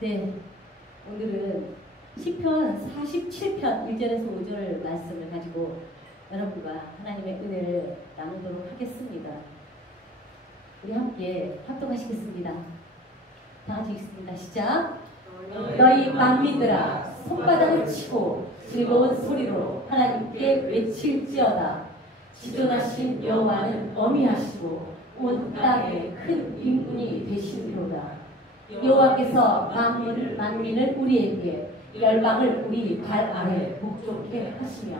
네, 오늘은 시편 47편 1절에서 5절 말씀을 가지고 여러분과 하나님의 은혜를 나누도록 하겠습니다. 우리 함께 합독하시겠습니다. 다 같이 읽습니다. 시작! 너희 만민들아 손바닥을 치고 즐거운 소리로 하나님께 외칠지어다. 지존하신 여호와는 어미하시고 온 땅에 큰 인군이 되시리로다. 여호와께서 만민을 우리에게 열방을 우리 발 아래 복종케 하시며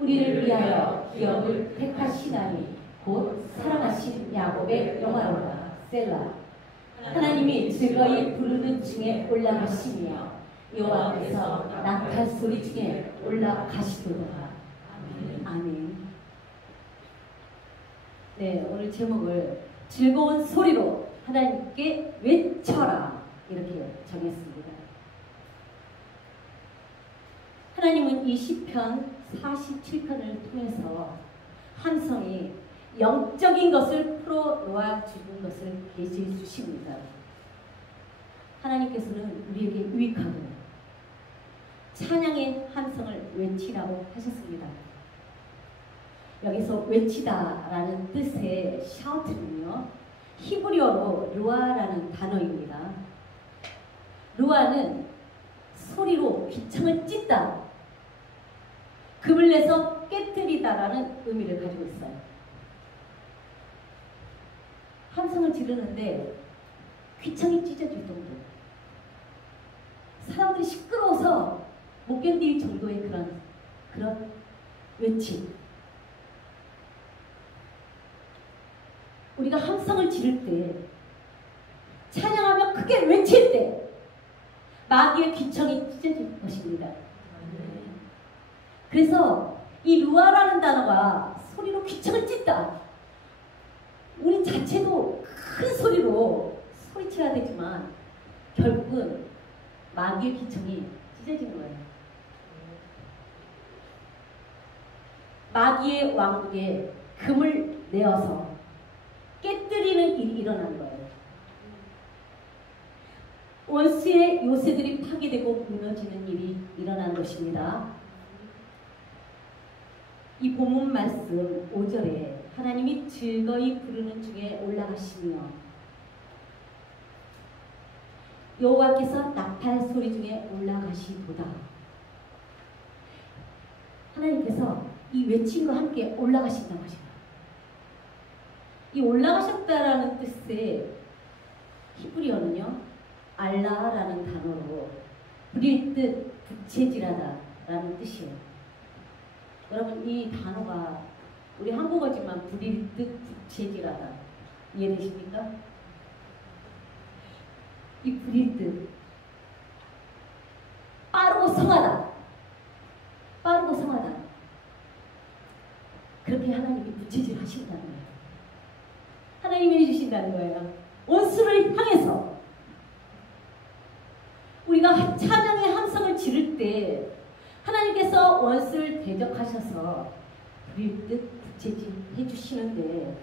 우리를 위하여 기업을 택하시나니 곧 사랑하신 야곱의 영화로다. 셀라. 하나님이 즐거이 부르는 중에 올라가시며 여호와께서 나팔 소리 중에 올라가시도다. 아멘. 네, 오늘 제목을 즐거운 소리로 하나님께 외쳐라 이렇게 정했습니다. 하나님은 이 시편 47편을 통해서 함성이 영적인 것을 풀어놓아 주는 것을 계시해 주십니다. 하나님께서는 우리에게 유익하고 찬양의 함성을 외치라고 하셨습니다. 여기서 외치다라는 뜻의 샤우트는요, 히브리어로 루아라는 단어입니다. 루아는 소리로 귀청을 찢다, 금을 내서 깨뜨리다라는 의미를 가지고 있어요. 함성을 지르는데 귀청이 찢어질 정도, 사람들이 시끄러워서 못 견딜 정도의 그런 외침. 우리가 함성을 지를 때, 찬양하며 크게 외칠 때 마귀의 귀청이 찢어질 것입니다. 그래서 이 루아라는 단어가 소리로 귀청을 찢다, 우리 자체도 큰 소리로 소리쳐야 되지만 결국은 마귀의 귀청이 찢어지는 거예요. 마귀의 왕국에 금을 내어서 깨뜨리는 일이 일어나는 거예요. 원수의 요새들이 파괴되고 무너지는 일이 일어나는 것입니다. 이 본문 말씀 5절에 하나님이 즐거이 부르는 중에 올라가시며 여호와께서 나팔 소리 중에 올라가시도다. 하나님께서 이 외침과 함께 올라가신다고 하십니다. 이 올라가셨다라는 뜻의 히브리어는요, 알라라는 단어로 부릴 듯 부채질하다 라는 뜻이에요. 여러분, 이 단어가 우리 한국어지만 부릴 듯 부채질하다 이해되십니까? 이 부릴 듯, 빠르고 성하다, 빠르고 성하다, 그렇게 하나님이 부채질 하신다는 거예요. 하나님이 해주신다는 거예요. 원수를 향해서 우리가 찬양의 함성을 지를 때 하나님께서 원수를 대적하셔서 부릴 듯 부채질 해주시는데,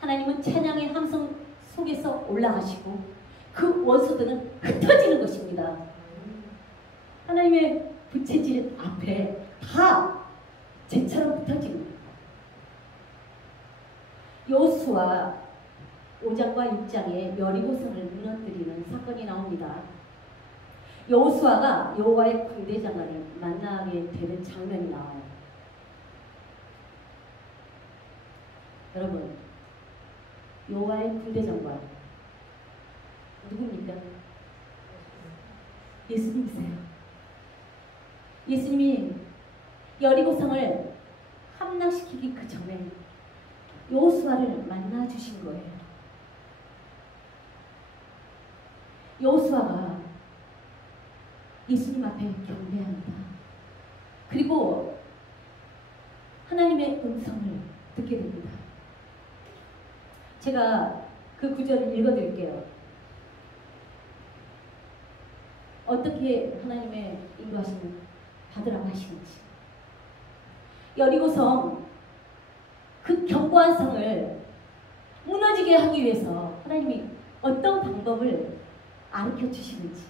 하나님은 찬양의 함성 속에서 올라가시고 그 원수들은 흩어지는 것입니다. 하나님의 부채질 앞에 다 재처럼 흩어지는 거예요. 여호수아 5장과 6장에 여리고성을 무너뜨리는 사건이 나옵니다. 여호수아가 여호와의 군대장관을 만나게 되는 장면이 나와요. 여러분, 여호와의 군대장관 누굽니까? 예수님이세요. 예수님이 여리고성을 함락시키기 그 전에 여호수아를 만나 주신 거예요. 여호수아가 예수님 앞에 경배합니다. 그리고 하나님의 음성을 듣게 됩니다. 제가 그 구절을 읽어드릴게요. 어떻게 하나님의 인도하심을 받으라고 하시는지. 여리고성 그 견고한 성을 무너지게 하기 위해서 하나님이 어떤 방법을 가르쳐 주시는지.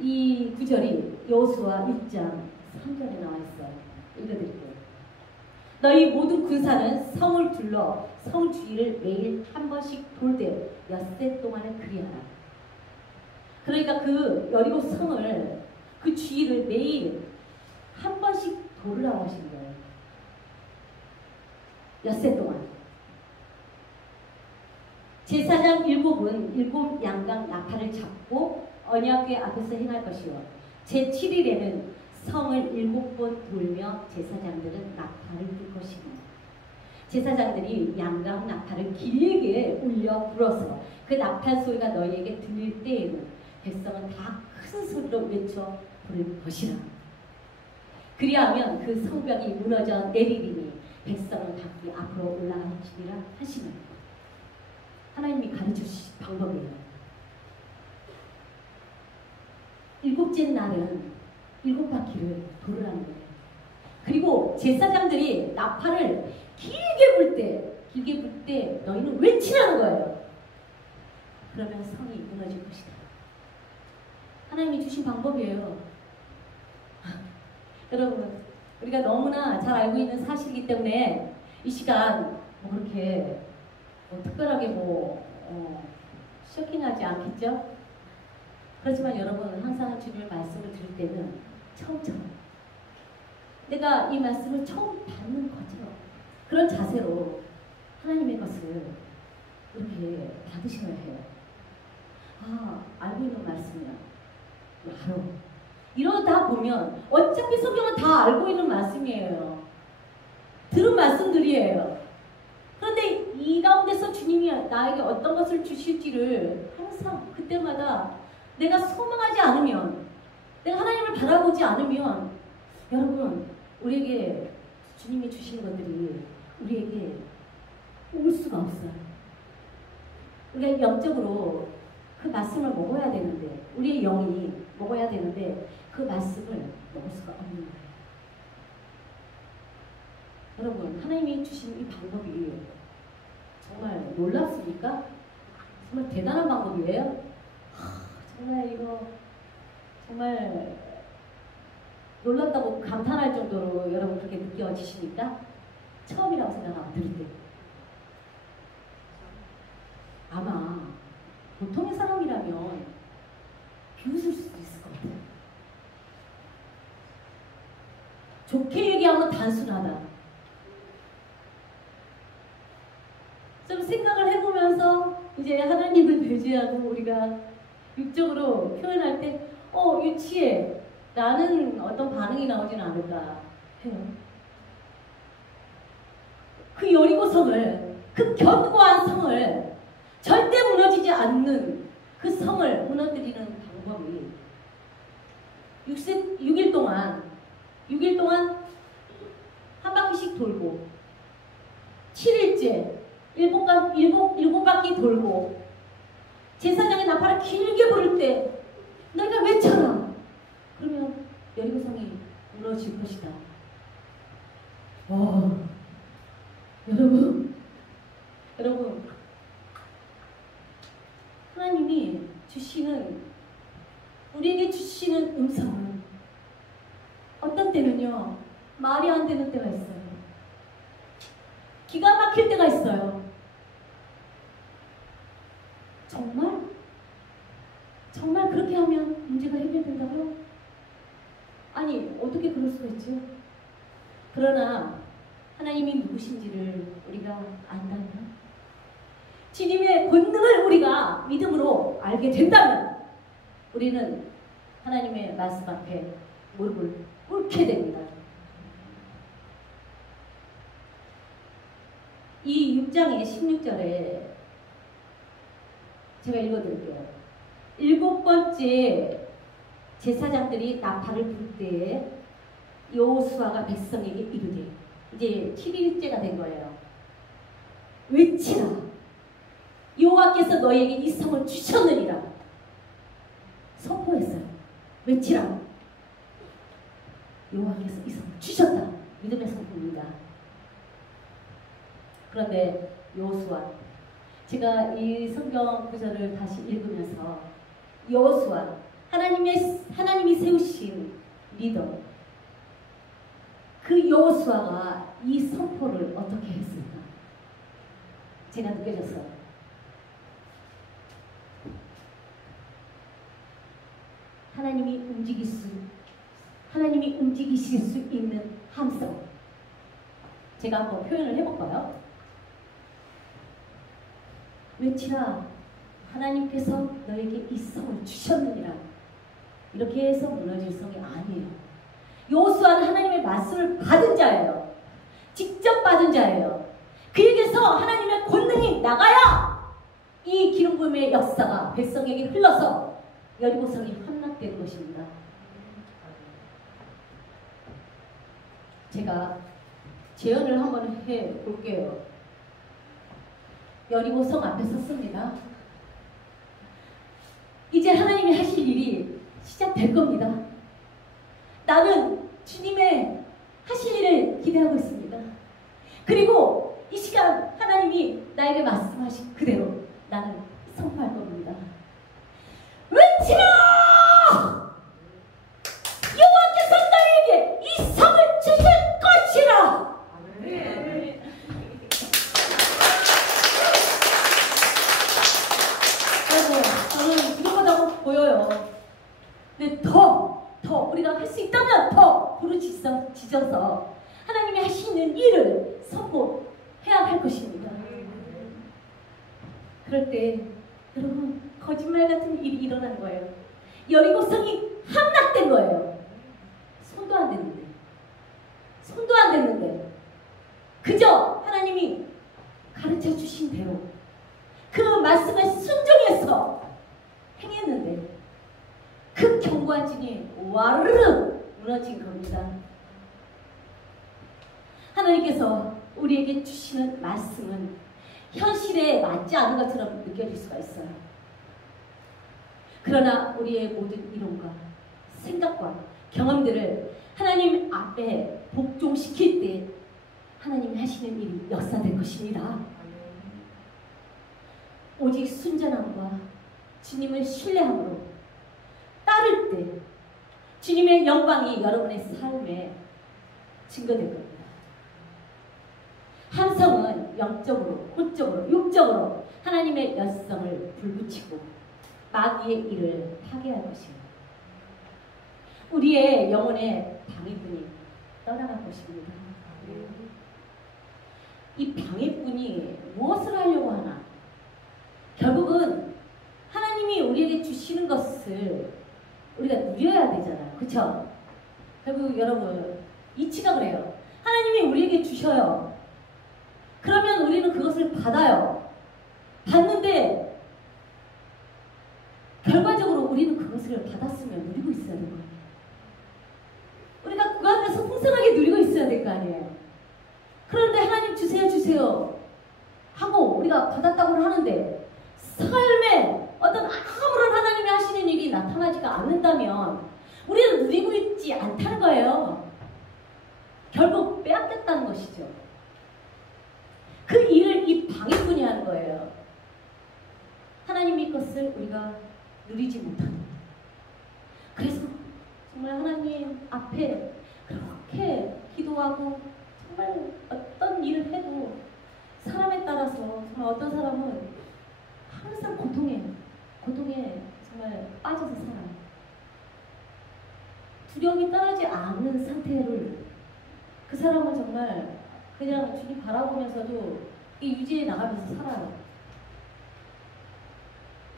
이 구절이 여호수아 6장 3절에 나와 있어요. 읽어드릴게요. 너희 모든 군사는 성을 둘러 성 주위를 매일 한 번씩 돌되 엿새 동안을 그리하라. 그러니까 그 여리고 성을 그 주위를 매일 한 번씩 돌으라고 하신 거예요. 엿새 동안. 제사장 7은 7 양강 나팔을 잡고 언약궤 앞에서 행할 것이요. 제7일에는 성을 7번 돌며 제사장들은 나팔을 불 것이며 제사장들이 양강 나팔을 길게 울려 불어서 그 나팔 소리가 너희에게 들릴 때에는 백성은 다 큰 소리로 외쳐 부를 것이라. 그리하면 그 성벽이 무너져 내리리니 백성은 각기 앞으로 올라가시리라 하시는 하나님이 가르쳐주신 방법이에요. 7째 날은 7바퀴를 돌으라는 거예요. 그리고 제사장들이 나팔을 길게 불 때 너희는 외치라는 거예요. 그러면 성이 무너질 것이다. 하나님이 주신 방법이에요. 여러분, 우리가 너무나 잘 알고 있는 사실이기 때문에 이 시간 그렇게 특별하게 쇼킹하지 않겠죠? 그렇지만 여러분, 항상 주님의 말씀을 들을 때는 처음처럼 내가 이 말씀을 처음 받는 것처럼 그런 자세로 하나님의 것을 이렇게 받으셔야 해요. 알고 있는 말씀이야. 바로 이러다 보면 어차피 성경은 다 알고 있는 말씀이에요. 들은 말씀들이에요. 그런데 이 가운데서 주님이 나에게 어떤 것을 주실지를 항상 그때마다 내가 소망하지 않으면, 내가 하나님을 바라보지 않으면, 여러분, 우리에게 주님이 주신 것들이 우리에게 올 수가 없어요. 우리가 영적으로 그 말씀을 먹어야 되는데, 우리의 영이 먹어야 되는데 그 말씀을 먹을 수가 없는 거예요. 여러분, 하나님이 주신 이 방법이 정말 놀랍습니까? 정말 대단한 방법이에요. 정말 이거 정말 놀랍다고 감탄할 정도로 여러분 그렇게 느껴지십니까? 처음이라고 생각하면 들을 때 아마 보통의 사람이라면 비웃을 수도 있을 것 같아요. 좋게 얘기하면 단순하다. 좀 생각을 해보면서 이제 하나님을 배제하고 우리가 육적으로 표현할 때 유치해 라는 어떤 반응이 나오진 않을까 해요. 그 여리고 성을, 그 견고한 성을, 절대 무너지지 않는 그 성을 무너뜨리는 방법이 6일 동안 한 바퀴씩 돌고 7일째 7바퀴 돌고 제사장의 나팔을 길게 부를 때 너희가 외쳐라. 그러면 여리고성이 무너질 것이다. 여러분 하나님이 우리에게 주시는 음성은 어떤 때는요 말이 안 되는 때가 있어요. 기가 막힐 때가 있어요. 정말 그렇게 하면 문제가 해결된다고요? 아니, 어떻게 그럴 수가 있죠? 그러나 하나님이 누구신지를 우리가 안다면, 주님의 권능을 우리가 믿음으로 알게 된다면 우리는 하나님의 말씀 앞에 무릎을 꿇게 됩니다. 이 6장의 16절에 제가 읽어드릴게요. 7번째 제사장들이 나팔을 불 때에 여호수아가 백성에게 이르되, 이제 7일째가 된 거예요. 외치라. 여호와께서 너희에게 이 성을 주셨느니라. 선포했어요. 외치라. 여호와께서 이 성을 주셨다. 믿음의 선포입니다. 그런데 여호수아 제가 이 성경 구절을 다시 읽으면서 여호수아, 하나님이 세우신 리더, 그 여호수아가 이 선포를 어떻게 했을까? 제가 느껴졌어요. 하나님이 움직이실 수 있는 함성. 제가 한번 표현을 해볼까요? 외치라, 하나님께서 너에게 이 성을 주셨느니라. 이렇게 해서 무너질 성이 아니에요. 여호수아는 하나님의 말씀을 받은 자예요. 직접 받은 자예요. 그에게서 하나님의 권능이 나가야 이 기름 부음의 역사가 백성에게 흘러서 여리고성이 함락되는 것입니다. 제가 재연을 한번 해볼게요. 여리고성 앞에 섰습니다. 이제 하나님이 하실 일이 시작될 겁니다. 나는 주님의 하실 일을 기대하고 있습니다. 그리고 이 시간 하나님이 나에게 말씀하신 그대로 나는 선포할 겁니다. 외치라! 여호와께서 너에게 이 성을 주실 것이라! 아멘. 저는 이거보다 보여요. 근데 더 우리가 할 수 있다면 더 부르짖어서 하나님이 하시는 일을 선포해야 할 것입니다. 그럴 때 여러분, 거짓말 같은 일이 일어난 거예요. 여리고성이 함락된 거예요. 손도 안 됐는데 그저 하나님이 가르쳐 주신 대로 그 말씀에 순종해서 행했는데 그 견고한 진이 와르르 무너진 겁니다. 하나님께서 우리에게 주시는 말씀은 현실에 맞지 않은 것처럼 느껴질 수가 있어요. 그러나 우리의 모든 이론과 생각과 경험들을 하나님 앞에 복종시킬 때 하나님이 하시는 일이 역사될 것입니다. 오직 순전함과 주님을 신뢰함으로 따를 때 주님의 영광이 여러분의 삶에 증거될 겁니다. 함성은 영적으로, 혼적으로, 육적으로 하나님의 열성을 불붙이고 마귀의 일을 파괴할 것입니다. 우리의 영혼의 방해꾼이 떠나갈 것입니다. 이 방해꾼이 무엇을 하려고 하나? 결국은 하나님이 우리에게 주시는 것을 우리가 누려야 되잖아요. 그쵸? 결국 여러분, 이치가 그래요. 하나님이 우리에게 주셔요. 그러면 우리는 그것을 받아요. 받는데 결과적으로 우리는 그것을 받았으면 누리고 있어야 될 거 아니에요. 우리가 그 안에서 풍성하게 누리고 있어야 될 거 아니에요. 그런데 하나님 주세요 하고 우리가 받았다고 하는데 삶에 어떤 아무런 하나님이 하시는 일이 나타나지가 않는다면 우리는 누리고 있지 않다는 거예요. 결국 빼앗겼다는 것이죠. 그 일을 이 방해꾼이 하는 거예요. 하나님의 것을 우리가 누리지 못하는. 그래서 정말 하나님 앞에 그렇게 기도하고 정말 어떤 일을 해도 사람에 따라서 정말 어떤 사람은 항상 고통에 정말 빠져서 살아요. 두려움이 떠나지 않는 상태를 그 사람은 정말 그냥 주님 바라보면서도 유지해 나가면서 살아요.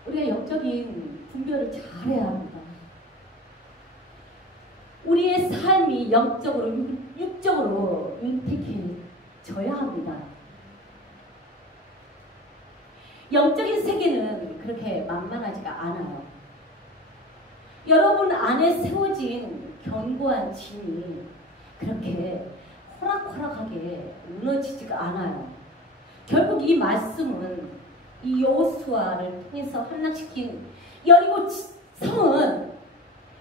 우리가 영적인 분별을 잘해야 합니다. 우리의 삶이 영적으로, 육적으로 윤택해져야 합니다. 영적인 세계는 그렇게 만만하지가 않아요. 여러분 안에 세워진 견고한 진이 그렇게 호락호락하게 무너지지가 않아요. 결국 이 말씀은 이 여호수아를 통해서 함락시킨 여리고 성은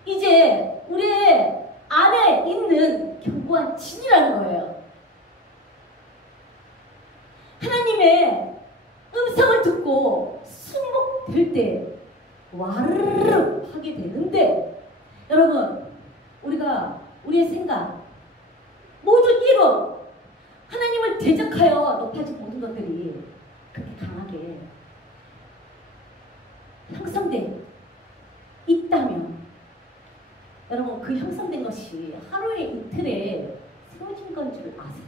이제 우리의 안에 있는 견고한 진이라는 거예요. 하나님의 음성을 듣고 승복될 때 와르르 하게 되는데, 여러분, 우리가 우리의 생각 모두 이루 하나님을 대적하여 높아진 모든 것들이 그렇게 강하게 형성돼 있다면, 여러분, 그 형성된 것이 하루에 이틀에 세워진 건 줄 아세요?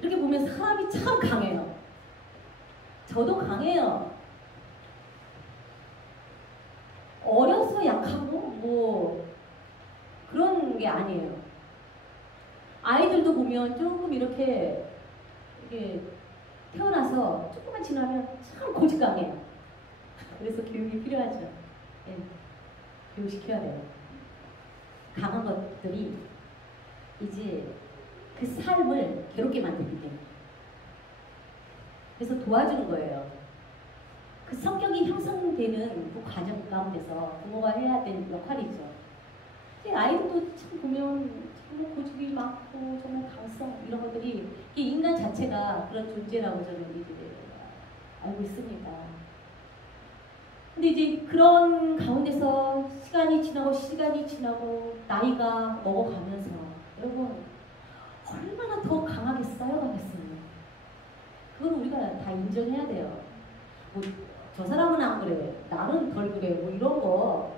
이렇게 보면 사람이 참 강해요. 저도 강해요. 어려서 약하고 뭐 그런 게 아니에요. 아이들도 보면 조금 이렇게 태어나서 조금만 지나면 참 고집강해요. 그래서 교육이 필요하죠. 네. 교육시켜야 돼요. 강한 것들이 이제 그 삶을 괴롭게 만들기 때문에. 그래서 도와주는 거예요. 그 성격이 형성되는 그 과정 가운데서 부모가 해야 되는 역할이죠. 아이들도 참 보면 정말 고집이 많고 정말 강성 이런 것들이 인간 자체가 그런 존재라고 저는 알고 있습니다. 근데 이제 그런 가운데서 시간이 지나고 나이가 먹어가면서 여러분 얼마나 더 강하게 쌓여가겠어요. 그건 우리가 다 인정해야 돼요. 뭐 저 사람은 안 그래, 나는 덜 그래, 뭐 이런 거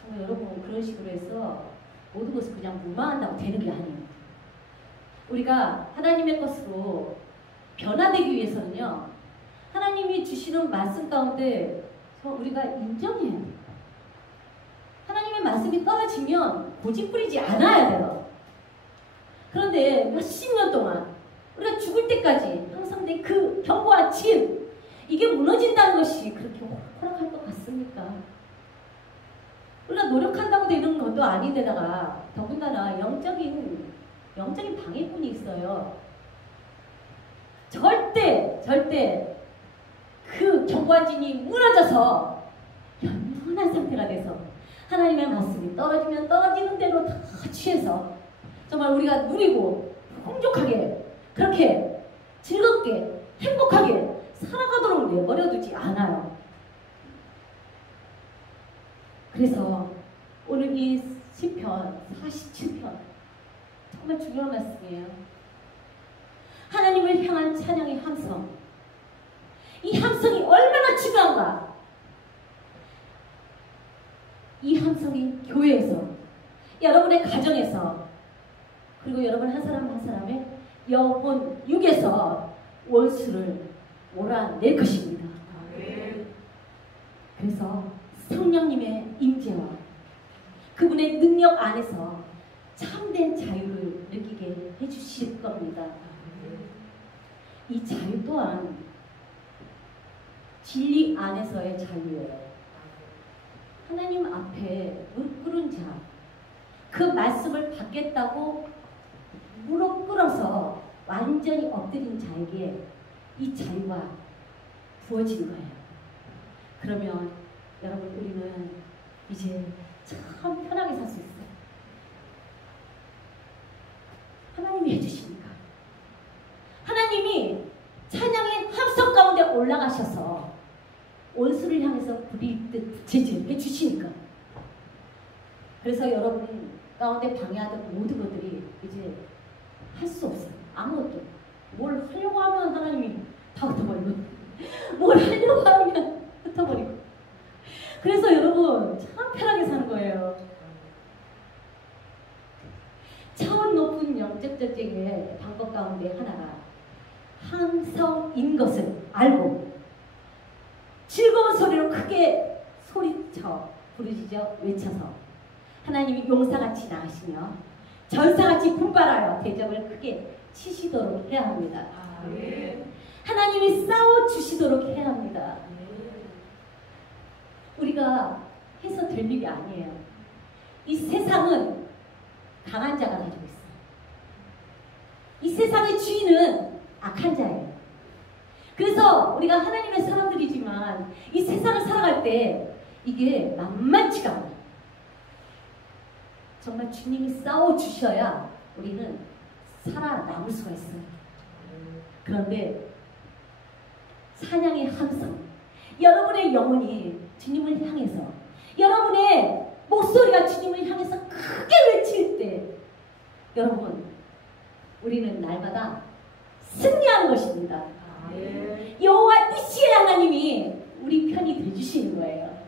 정말 여러분 그런 식으로 해서 모든 것을 그냥 무마한다고 되는 게 아니에요. 우리가 하나님의 것으로 변화되기 위해서는요, 하나님이 주시는 말씀 가운데 우리가 인정해야 돼요. 하나님의 말씀이 떨어지면 고집 부리지 않아야 돼요. 그런데 몇십 년 동안 우리가 죽을 때까지 형성된 그 견고한 진, 이게 무너진다는 것이 그렇게 허락할 것 같습니까? 우리가 노력한다고 되는 것도 아닌데다가 더군다나 영적인 방해꾼이 있어요. 절대 그 견고한진이 무너져서 연연한 상태가 돼서 하나님의 말씀이 떨어지면 떨어지는 대로 다 취해서 정말 우리가 누리고 풍족하게 그렇게 즐겁게 행복하게 살아가도록 내버려두지 않아요. 그래서 오늘 이 시편 47편 정말 중요한 말씀이에요. 하나님을 향한 찬양의 함성, 이 함성이 얼마나 중요한가. 이 함성이 교회에서, 여러분의 가정에서, 그리고 여러분 한 사람 한 사람의 영혼 육에서 원수를 몰아낼 것입니다. 그래서 성령님의 임재와 그분의 능력 안에서 참된 자유를 느끼게 해주실 겁니다. 이 자유 또한 진리 안에서의 자유예요. 하나님 앞에 무릎 꿇은 자, 그 말씀을 받겠다고 무릎 꿇어서 완전히 엎드린 자에게 이 자유가 부어진 거예요. 그러면 여러분 우리는 이제 참 편하게 살 수 있어요. 하나님이 해주시니까. 하나님이 찬양의 함성 가운데 올라가셔서 원수를 향해서 부릴 제재해 주시니까. 그래서 여러분 가운데 방해하던 모든 것들이 이제 할 수 없어요. 아무것도. 뭘 하려고 하면 하나님이 다 흩어버리고 뭘 하려고 하면 흩어버리고. 그래서 여러분 참 편하게 사는 거예요. 차원 높은 영적 전쟁의 방법 가운데 하나가 함성인 것을 알고 즐거운 소리로 크게 소리쳐 부르짖어 외쳐서 하나님이 용사같이 나으시며 전사같이 분발하여 대적을 크게 치시도록 해야 합니다. 하나님이 싸워주시도록 해야 합니다. 우리가 해서 될 일이 아니에요. 이 세상은 강한 자가 가지고 있어요. 이 세상의 주인은 악한 자예요. 그래서 우리가 하나님의 사람들이지만 이 세상을 살아갈 때 이게 만만치가 않아요. 정말 주님이 싸워주셔야 우리는 살아남을 수가 있어요. 그런데 사냥의 함성, 여러분의 영혼이 주님을 향해서, 여러분의 목소리가 주님을 향해서 크게 외칠 때, 여러분, 우리는 날마다 승리하는 것입니다. 여호와 이시의 하나님이 우리 편이 되어주시는 거예요.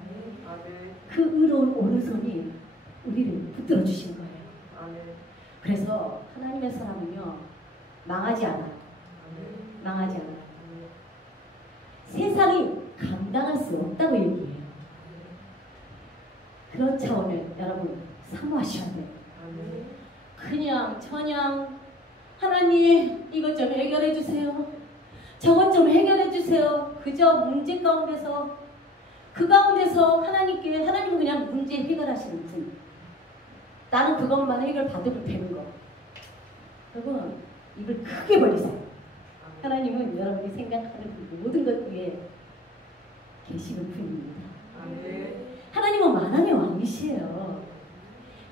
그 의로운 오른손이 우리를 붙들어 주신 거예요. 그래서 하나님의 사람은요, 망하지 않아. 망하지 않아. 세상이 감당할 수 없다고 얘기해요. 그런 차원을 여러분 사모하셔야 돼요. 그냥 저냥 하나님 이것 좀 해결해 주세요. 저것 좀 해결해 주세요. 그저 문제 가운데서, 그 가운데서 하나님은 그냥 문제 해결하시는 분. 나는 그것만 해결 받으면 되는 거. 여러분, 입을 크게 벌리세요. 하나님은 여러분이 생각하는 그 모든 것 위에 계시는 분입니다. 하나님은 만왕의 왕이시에요.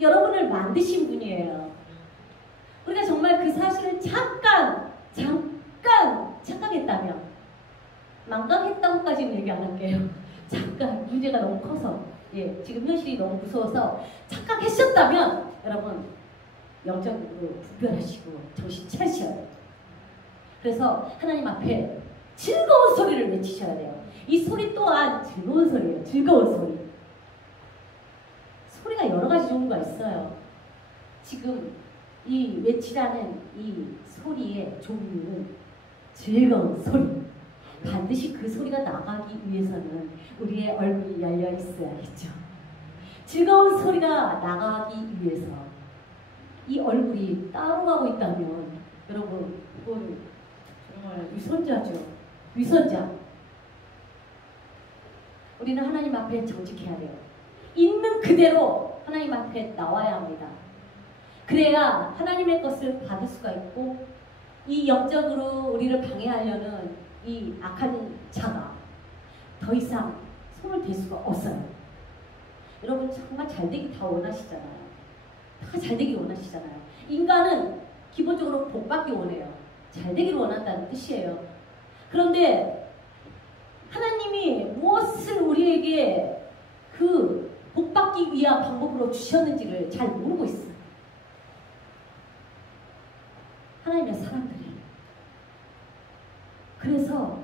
여러분을 만드신 분이에요. 우리가 정말 그 사실을 잠깐 착각했다면, 망각했다고까지는 얘기 안 할게요. 잠깐 문제가 너무 커서, 지금 현실이 너무 무서워서 착각했었다면, 여러분 영적으로 분별하시고 정신 차리셔야 돼요. 그래서 하나님 앞에 즐거운 소리를 외치셔야 돼요. 이 소리 또한 즐거운 소리예요. 즐거운 소리. 소리가 여러 가지 종류가 있어요. 지금 이 외치라는 이 소리의 종류는 즐거운 소리. 반드시 그 소리가 나가기 위해서는 우리의 얼굴이 열려 있어야겠죠. 즐거운 소리가 나가기 위해서 이 얼굴이 따로 가고 있다면, 여러분, 이건 정말 위선자죠. 위선자. 우리는 하나님 앞에 정직해야 돼요. 있는 그대로 하나님 앞에 나와야 합니다. 그래야 하나님의 것을 받을 수가 있고, 이 영적으로 우리를 방해하려는 이 악한 자가 더 이상 손을 댈 수가 없어요. 여러분 정말 잘되기 다 원하시잖아요. 다 잘되기 원하시잖아요. 인간은 기본적으로 복받기 원해요. 잘되기를 원한다는 뜻이에요. 그런데 하나님이 무엇을 우리에게 그 복받기 위한 방법으로 주셨는지를 잘 모르고 있어요. 하나님의 사람들이. 그래서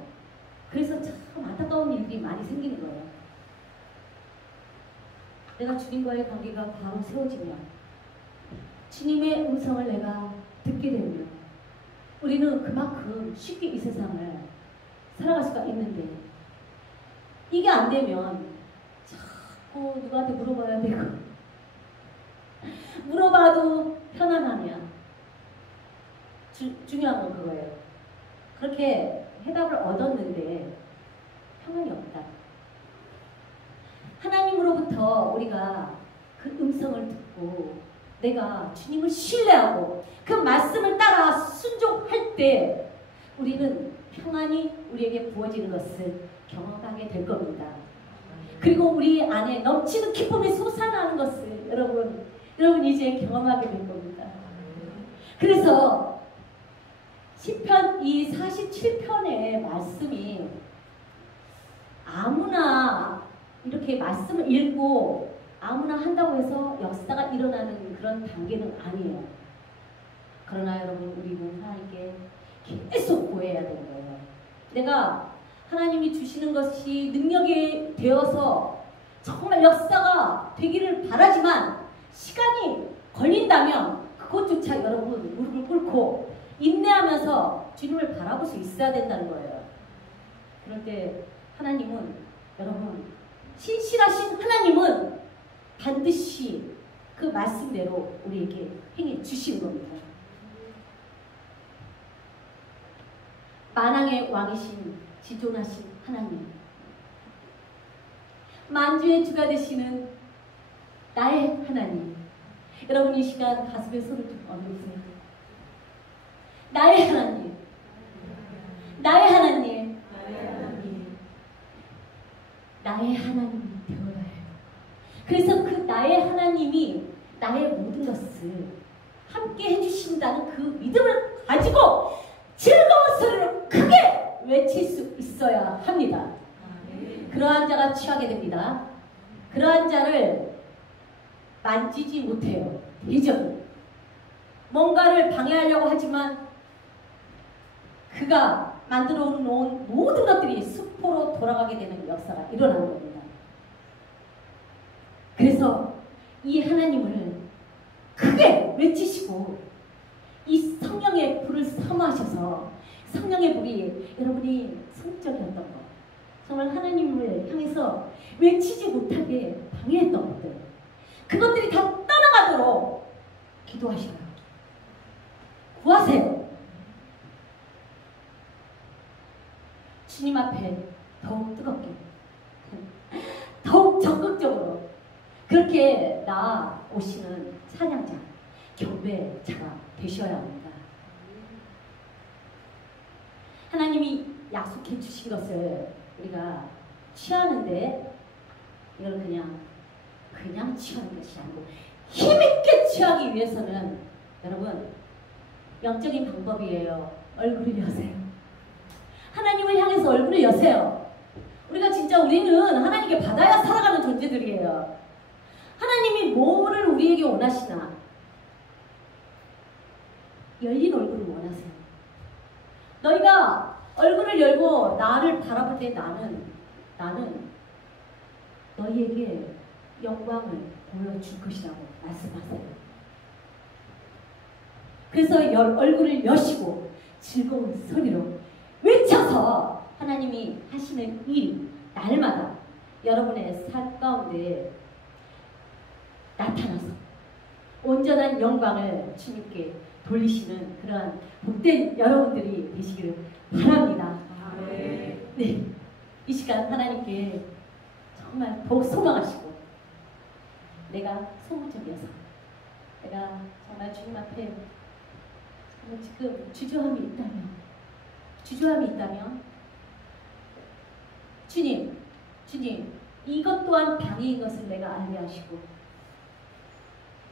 참 안타까운 일들이 많이 생기는 거예요. 내가 주님과의 관계가 바로 세워지면, 주님의 음성을 내가 듣게 되면, 우리는 그만큼 쉽게 이 세상을 살아갈 수가 있는데, 이게 안 되면 자꾸 누구한테 물어봐야 되고, 물어봐도 편안하냐. 중요한 건 그거예요. 그렇게 해답을 얻었는데 평안이 없다. 하나님으로부터 우리가 그 음성을 듣고 내가 주님을 신뢰하고 그 말씀을 따라 순종할 때 우리는 평안이 우리에게 부어지는 것을 경험하게 될 겁니다. 그리고 우리 안에 넘치는 기쁨이 솟아나는 것을 여러분 이제 경험하게 될 겁니다. 그래서 시편 이 47편의 말씀이 아무나 이렇게 말씀을 읽고 아무나 한다고 해서 역사가 일어나는 그런 단계는 아니에요. 그러나 여러분, 우리는 하나님께 계속 구해야 되는 거예요. 내가 하나님이 주시는 것이 능력이 되어서 정말 역사가 되기를 바라지만 시간이 걸린다면 그것조차 여러분 무릎을 꿇고 인내하면서 주님을 바라볼 수 있어야 된다는 거예요. 그럴 때 하나님은, 여러분, 신실하신 하나님은 반드시 그 말씀대로 우리에게 행해 주시는 겁니다. 만왕의 왕이신 지존하신 하나님, 만주의 주가 되시는 나의 하나님, 여러분 이 시간 가슴에 손을 좀 얹으세요. 나의 하나님, 나의 하나님, 나의 하나님이 되어야 해요. 그래서 그 나의 하나님이 나의 모든 것을 함께 해주신다는 그 믿음을 가지고 즐거운 소리로 크게 외칠 수 있어요. 있어야 합니다. 그러한 자가 취하게 됩니다. 그러한 자를 만지지 못해요. 대적이. 뭔가를 방해하려고 하지만 그가 만들어 놓은 모든 것들이 수포로 돌아가게 되는 역사가 일어나는 겁니다. 그래서 이 하나님을 크게 외치시고 이 성령의 불을 사모하셔서 성령의 불이 여러분이 성적이었던 것, 정말 하나님을 향해서 외치지 못하게 방해했던 것들, 그것들이 다 떠나가도록 기도하셔요. 구하세요. 주님 앞에 더욱 뜨겁게, 더욱 적극적으로 그렇게 나오시는 찬양자, 경배자가 되셔야 합니다. 하나님이 약속해 주신 것을 우리가 취하는데 이걸 그냥 취하는 것이 아니고 힘있게 취하기 위해서는 여러분 영적인 방법이에요. 얼굴을 여세요. 하나님을 향해서 얼굴을 여세요. 우리는 하나님께 받아야 살아가는 존재들이에요. 하나님이 뭐를 우리에게 원하시나? 열린 얼굴을 원하세요. 너희가 얼굴을 열고 나를 바라볼 때 나는 너희에게 영광을 보여줄 것이라고 말씀하세요. 그래서 얼굴을 여시고 즐거운 소리로 외쳐서 하나님이 하시는 일, 날마다 여러분의 삶 가운데 나타나서 온전한 영광을 주님께 돌리시는 그러한 복된 여러분들이 되시기를 바랍니다. 네, 이 시간 하나님께 정말 더욱 소망하시고 내가 소극적이어서 내가 정말 주님 앞에 지금 주저함이 있다면 주님 이것 또한 방해인 것을 내가 알게 하시고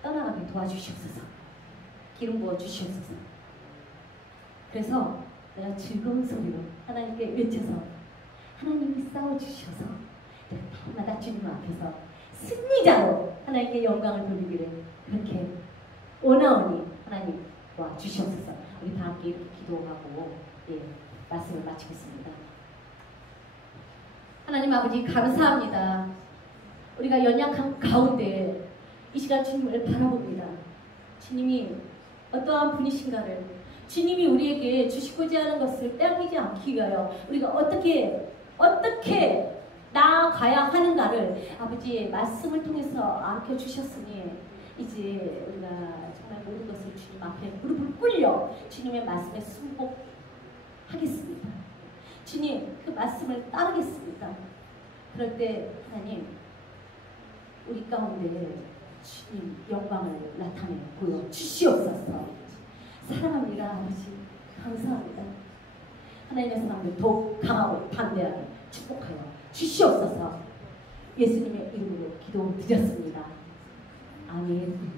떠나가게 도와주시옵소서. 기름 부어 주시옵소서. 그래서 내가 즐거운 소리로 하나님께 외쳐서 하나님이 싸워주셔서 날마다 주님 앞에서 승리자로 하나님께 영광을 돌리기를 그렇게 원하오니 하나님 와 주시옵소서. 우리 다 함께 이렇게 기도하고 말씀을 마치겠습니다. 하나님 아버지 감사합니다. 우리가 연약한 가운데 이 시간 주님을 바라봅니다. 주님이 어떠한 분이신가를, 주님이 우리에게 주시고자 하는 것을 빼앗기지 않기 위하여 우리가 어떻게 나아가야 하는가를 아버지의 말씀을 통해서 알려 주셨으니 이제 우리가 정말 모든 것을 주님 앞에 무릎을 꿇려 주님의 말씀에 순복하겠습니다. 주님 그 말씀을 따르겠습니다. 그럴 때 하나님 우리 가운데 주님 영광을 나타내 보여 주시옵소서. 사랑합니다. 아버지 감사합니다. 하나님의 사랑을 더욱 강하고 담대하게 축복하여 주시옵소서. 예수님의 이름으로 기도드렸습니다. 아멘.